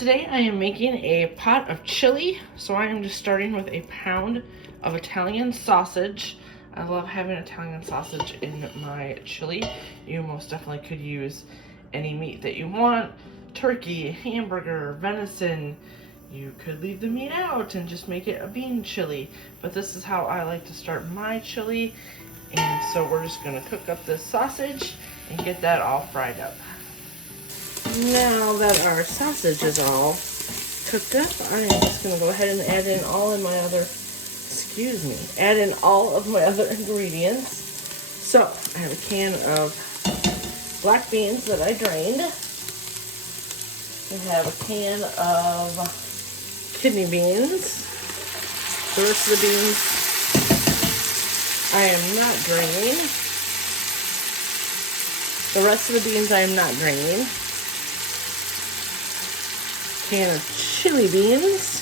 Today I am making a pot of chili, so I am just starting with a pound of Italian sausage. I love having Italian sausage in my chili. You most definitely could use any meat that you want. Turkey, hamburger, venison. You could leave the meat out and just make it a bean chili. But this is how I like to start my chili. And so we're just gonna cook up this sausage and get that all fried up. Now that our sausage is all cooked up, I am just going to go ahead and add in all of my other ingredients. So, I have a can of black beans that I drained. I have a can of kidney beans. The rest of the beans I am not draining. The rest of the beans I am not draining. Can of chili beans.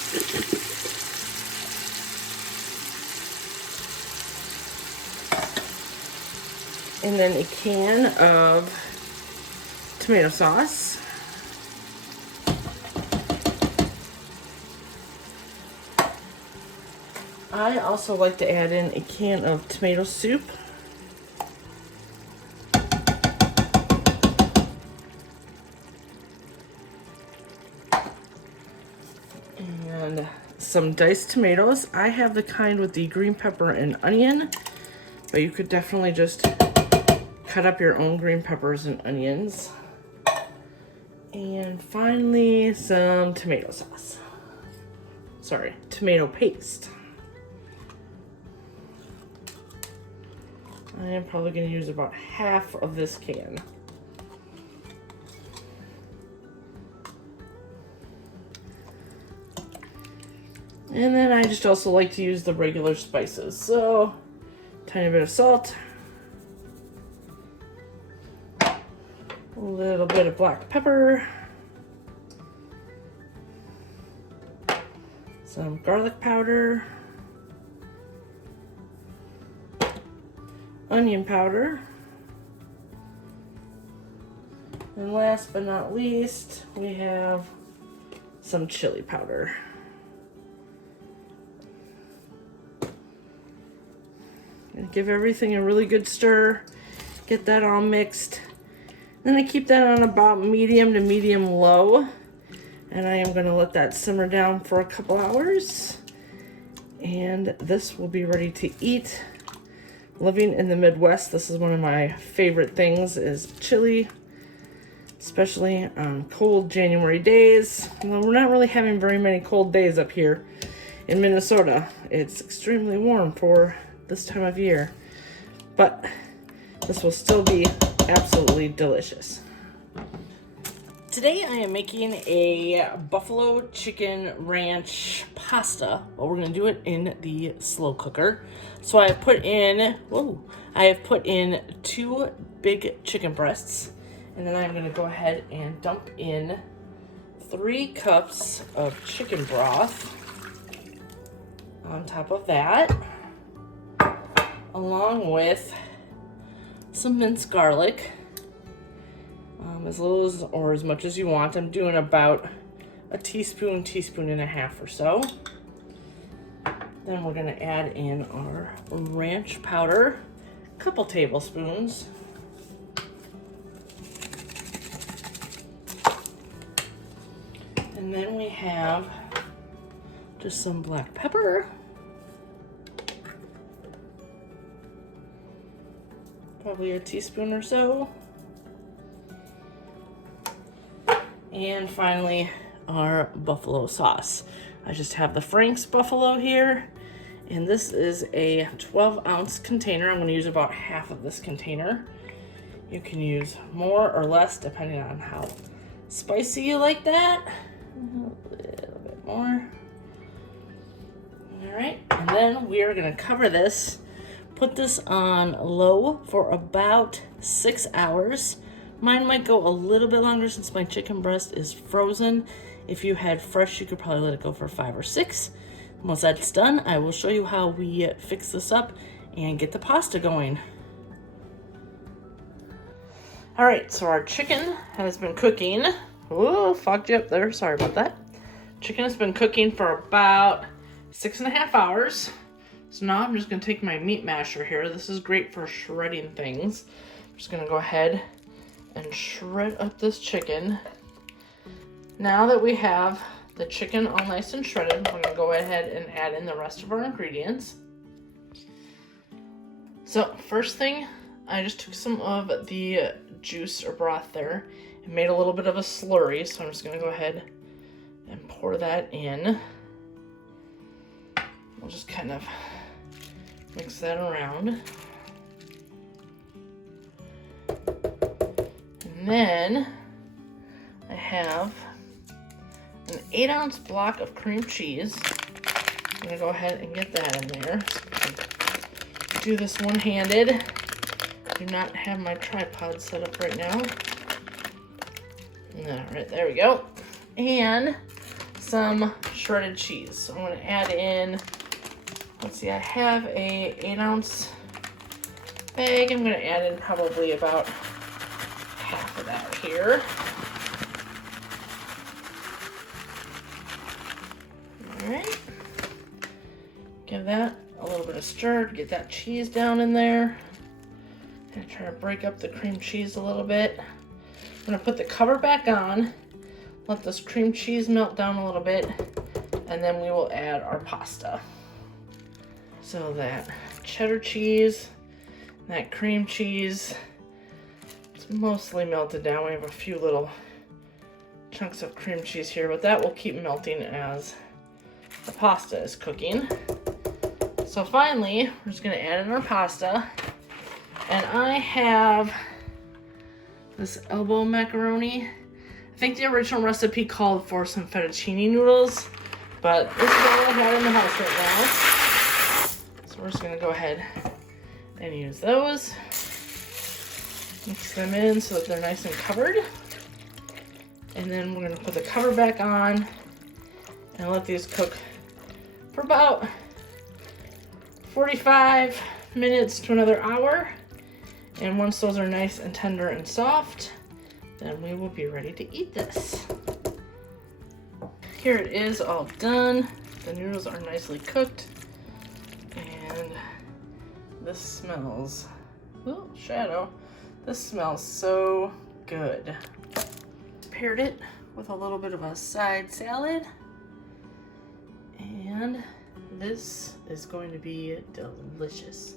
And then a can of tomato sauce. I also like to add in a can of tomato soup. And some diced tomatoes. I have the kind with the green pepper and onion, but you could definitely just cut up your own green peppers and onions. And finally, some tomato sauce. Sorry, tomato paste. I am probably going to use about half of this can. And then I just also like to use the regular spices. So, tiny bit of salt, a little bit of black pepper, some garlic powder, onion powder, and last but not least, we have some chili powder. And give everything a really good stir, get that all mixed. Then I keep that on about medium to medium low, and I am going to let that simmer down for a couple hours, and this will be ready to eat. Living in the Midwest, this is one of my favorite things, is chili, especially on cold January days. Well, we're not really having very many cold days up here in Minnesota. It's extremely warm for this time of year, but this will still be absolutely delicious. Today I am making a buffalo chicken ranch pasta, but we're going to do it in the slow cooker. So I have put in 2 big chicken breasts, and then I'm going to go ahead and dump in 3 cups of chicken broth on top of that, along with some minced garlic, as little as or as much as you want. I'm doing about a teaspoon and a half or so. Then we're going to add in our ranch powder, a couple tablespoons. And then we have just some black pepper. Probably a teaspoon or so. And finally, our buffalo sauce. I just have the Frank's buffalo here, and this is a 12-ounce container. I'm going to use about half of this container. You can use more or less depending on how spicy you like that. A little bit more. All right, and then we are going to cover this. Put this on low for about 6 hours. Mine might go a little bit longer since my chicken breast is frozen. If you had fresh, you could probably let it go for 5 or 6. Once that's done, I will show you how we fix this up and get the pasta going. All right, so our chicken has been cooking Oh, fogged you up there. Sorry about that. Chicken has been cooking for about 6.5 hours. So now I'm just gonna take my meat masher here. This is great for shredding things. I'm just gonna go ahead and shred up this chicken. Now that we have the chicken all nice and shredded, we're gonna go ahead and add in the rest of our ingredients. So first thing, I just took some of the juice or broth there and made a little bit of a slurry. So I'm just gonna go ahead and pour that in. We'll just kind of mix that around. And then I have an 8-ounce block of cream cheese. I'm gonna go ahead and get that in there. Do this one-handed. I do not have my tripod set up right now. All right, there we go. And some shredded cheese. So I'm gonna add in, let's see, I have a 8-ounce bag. I'm gonna add in probably about half of that here. All right. Give that a little bit of stir to get that cheese down in there. I'm gonna try to break up the cream cheese a little bit. I'm gonna put the cover back on, let this cream cheese melt down a little bit, and then we will add our pasta. So that cheddar cheese, that cream cheese, it's mostly melted down. We have a few little chunks of cream cheese here, but that will keep melting as the pasta is cooking. So finally, we're just gonna add in our pasta. And I have this elbow macaroni. I think the original recipe called for some fettuccine noodles, but this is all I have in the house right now. So we're just gonna go ahead and use those. Mix them in so that they're nice and covered. And then we're gonna put the cover back on and let these cook for about 45 minutes to another hour. And once those are nice and tender and soft, then we will be ready to eat this. Here it is, all done. The noodles are nicely cooked. And this smells, ooh, shadow. This smells so good. Paired it with a little bit of a side salad. And this is going to be delicious.